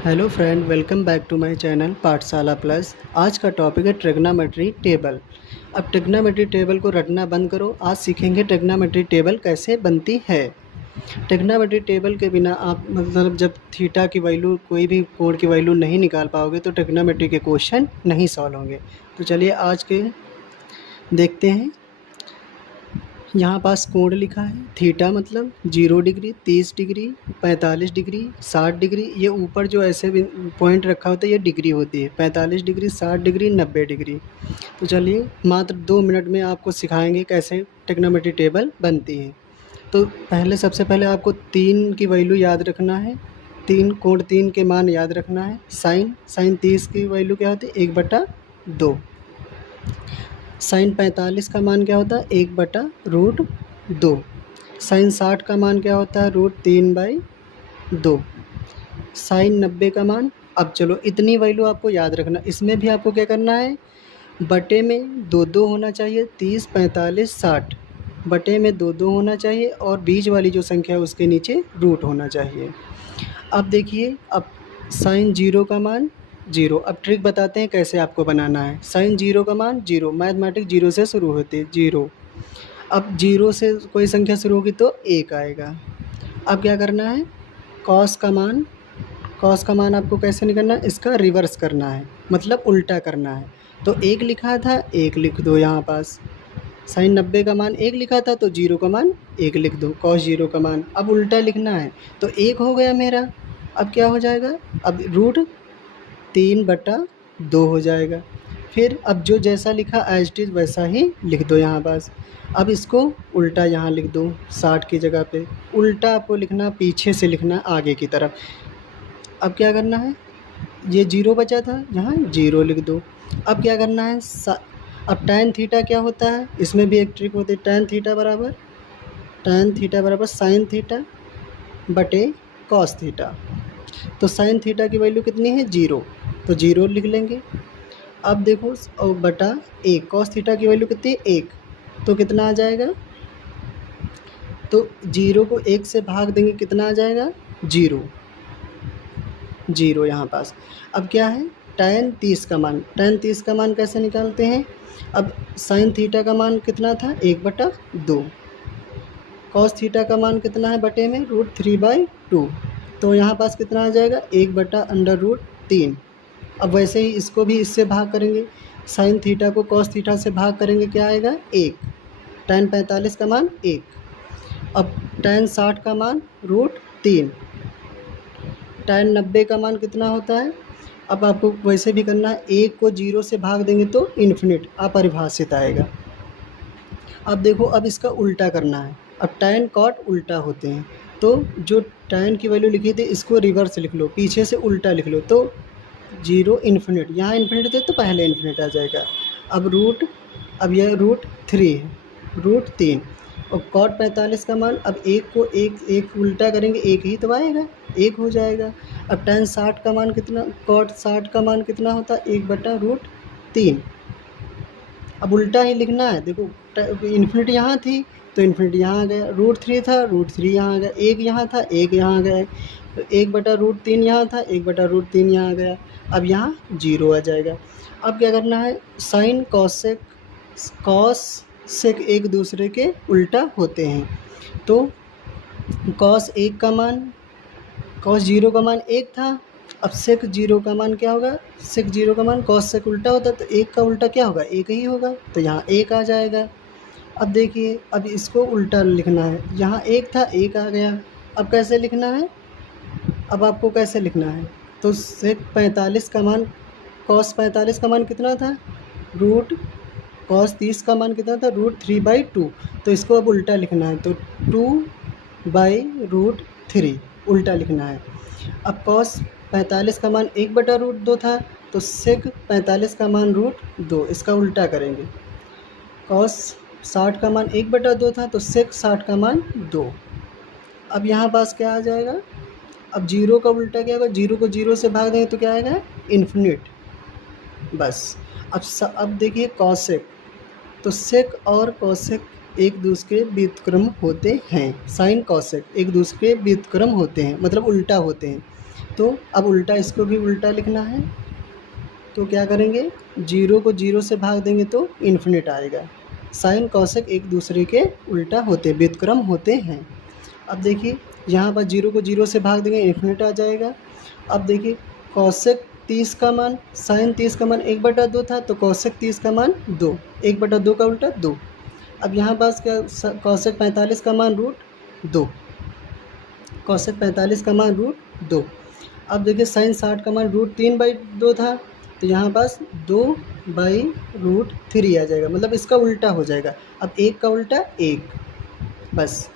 Hello friend, welcome back to my channel Pathshala plus. आज का topic है ट्रिग्नोमेट्री टेबल। अब ट्रिग्नोमेट्री टेबल को रटना बंद करो। आज सीखेंगे ट्रिग्नोमेट्री टेबल कैसे बनती है। ट्रिग्नोमेट्री टेबल के बिना आप मतलब जब थीटा की वैल्यू, कोई भी कोण की वैल्यू नहीं निकाल पाओगे तो ट्रिग्नोमेट्री के क्वेश्चन नहीं सॉल्व होंगे। तो चलिए आज के देखते हैं। यहाँ पास कोण लिखा है, थीटा मतलब 0 डिग्री, 30 डिग्री, 45 डिग्री, 60 डिग्री। ये ऊपर जो ऐसे भी पॉइंट रखा होता है ये डिग्री होती है। 45 डिग्री, 60 डिग्री, 90 डिग्री। तो चलिए मात्र 2 मिनट में आपको सिखाएंगे कैसे ट्रिग्नोमेट्री टेबल बनती है। तो सबसे पहले आपको 3 की वैल्यू याद रखना है। कोण 3 के मान याद रखना है। साइन 30 की वैल्यू क्या होती है, 1/2। साइन 45 का मान क्या होता है, 1/√2। साइन 60 का मान क्या होता है, √3/2। साइन 90 का मान, अब चलो इतनी वैल्यू आपको याद रखना। इसमें भी आपको क्या करना है, बटे में 2 होना चाहिए। 30, 45, 60 बटे में 2 होना चाहिए और बीच वाली जो संख्या है उसके नीचे रूट होना चाहिए। अब देखिए, अब साइन 0 का मान 0। अब ट्रिक बताते हैं कैसे आपको बनाना है। साइन 0 का मान 0, मैथमेटिक्स 0 से शुरू होती है, 0। अब 0 से कोई संख्या शुरू होगी तो 1 आएगा। अब क्या करना है, कॉस का मान आपको कैसे निकालना है, इसका रिवर्स करना है, मतलब उल्टा करना है। तो 1 लिखा था, 1 लिख दो यहाँ पास। साइन 90 का मान 1 लिखा था तो 0 का मान 1 लिख दो, कॉस 0 का मान। अब उल्टा लिखना है तो 1 हो गया मेरा। अब क्या हो जाएगा, अब √3/2 हो जाएगा। फिर अब जो जैसा लिखा एज इट इज़ वैसा ही लिख दो यहाँ पास। अब इसको उल्टा यहाँ लिख दो, 60 की जगह पे। उल्टा आपको लिखना, पीछे से लिखना आगे की तरफ। अब क्या करना है, ये 0 बचा था, यहाँ 0 लिख दो। अब क्या करना है, अब tan थीटा क्या होता है, इसमें भी एक ट्रिक होती है। tan थीटा बराबर साइन थीटा बटे कॉस थीटा। तो साइन थीटा की वैल्यू कितनी है, 0, तो 0 लिख लेंगे। अब देखो, और बटा 1, कॉस थीटा की वैल्यू कितनी है, 1, तो कितना आ जाएगा, तो 0 को 1 से भाग देंगे, कितना आ जाएगा, 0 यहाँ पास। अब क्या है, tan 30 का मान कैसे निकालते हैं। अब साइन थीटा का मान कितना था, 1/2। कॉस थीटा का मान कितना है, बटे में √3/2। तो यहाँ पास कितना आ जाएगा, 1/√3। अब वैसे ही इसको भी इससे भाग करेंगे। साइन थीटा को कॉस थीटा से भाग करेंगे, क्या आएगा, 1। tan 45 का मान 1। अब tan 60 का मान √3। tan 90 का मान कितना होता है। अब आपको वैसे भी करना है, 1 को 0 से भाग देंगे तो इन्फिनिट अपरिभाषित आएगा। अब देखो, अब इसका उल्टा करना है। अब tan cot उल्टा होते हैं, तो जो tan की वैल्यू लिखी थी इसको रिवर्स लिख लो, पीछे से उल्टा लिख लो। तो 0 इन्फिनिट, यहाँ इन्फिनिट थे तो पहले इन्फिनिट आ जाएगा। अब यह √3 है, √3। और cot 45 का मान, अब 1 को 1 उल्टा करेंगे, 1 ही तो आएगा, 1 हो जाएगा। अब tan 60 का मान कितना, cot 60 का मान कितना होता है, 1/√3। अब उल्टा ही लिखना है। देखो, इन्फिनिट यहाँ थी तो इन्फिनिट यहाँ आ गया, √3 था, √3 यहाँ आ गया, 1 यहाँ था, 1 यहाँ आ गया, तो 1/√3 यहाँ था, 1/√3 यहाँ आ गया। अब यहाँ 0 आ जाएगा। अब क्या करना है, साइन कॉस सेक एक दूसरे के उल्टा होते हैं। तो कॉस 0 का मान 1 था। अब सेक 0 का मान क्या होगा, सेक 0 का मान कॉस सेक उल्टा होता है, तो 1 का उल्टा क्या होगा, 1 ही होगा, तो यहाँ 1 आ जाएगा। अब देखिए, अब इसको उल्टा लिखना है, यहाँ 1 था, 1 आ गया। अब कैसे लिखना है, अब आपको कैसे लिखना है, तो सेक 45 का मान, कॉस 45 का मान कितना था, कॉस 30 का मान कितना था, √3/2। तो इसको अब उल्टा लिखना है, तो 2/√3 उल्टा लिखना है। अब कॉस 45 का मान 1/√2 था, तो सेक 45 का मान √2, इसका उल्टा करेंगे। कॉस 60 का मान 1/2 था, तो सेक 60 का मान 2। अब यहाँ पास क्या आ जाएगा, अब 0 का उल्टा क्या होगा, 0 को 0 से भाग देंगे तो क्या आएगा, इन्फिनिट, बस। अब देखिए कॉसेक, तो सेक और कॉसेक एक दूसरे के व्युत्क्रम होते हैं। साइन कॉसेक एक दूसरे के व्युत्क्रम होते हैं, मतलब उल्टा होते हैं। तो अब उल्टा इसको भी उल्टा लिखना है, तो क्या करेंगे, 0 को 0 से भाग देंगे तो इन्फिनिट आएगा। साइन कौशिक एक दूसरे के उल्टा होते, व्युत्क्रम होते हैं। अब देखिए यहाँ पर 0 को 0 से भाग देंगे, इन्फिनिट आ जाएगा। अब देखिए कौशिक 30 का मान, साइन 30 का मान 1/2 था, तो कौशिक 30 का मान 2, 1/2 का उल्टा 2। अब यहाँ पास क्या, कौशिक 45 का मान √2, कौशिक 45 का मान √2। अब देखिए साइन 60 का मान √3/2 था, तो यहाँ पास 2/√3 आ जाएगा, मतलब इसका उल्टा हो जाएगा। अब 1 का उल्टा 1, बस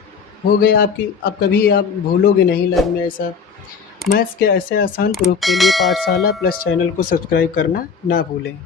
हो गए आपकी। अब कभी आप भूलोगे नहीं लाइफ में ऐसा। मैथ्स के ऐसे आसान प्रूफ के लिए पाठशाला प्लस चैनल को सब्सक्राइब करना ना भूलें।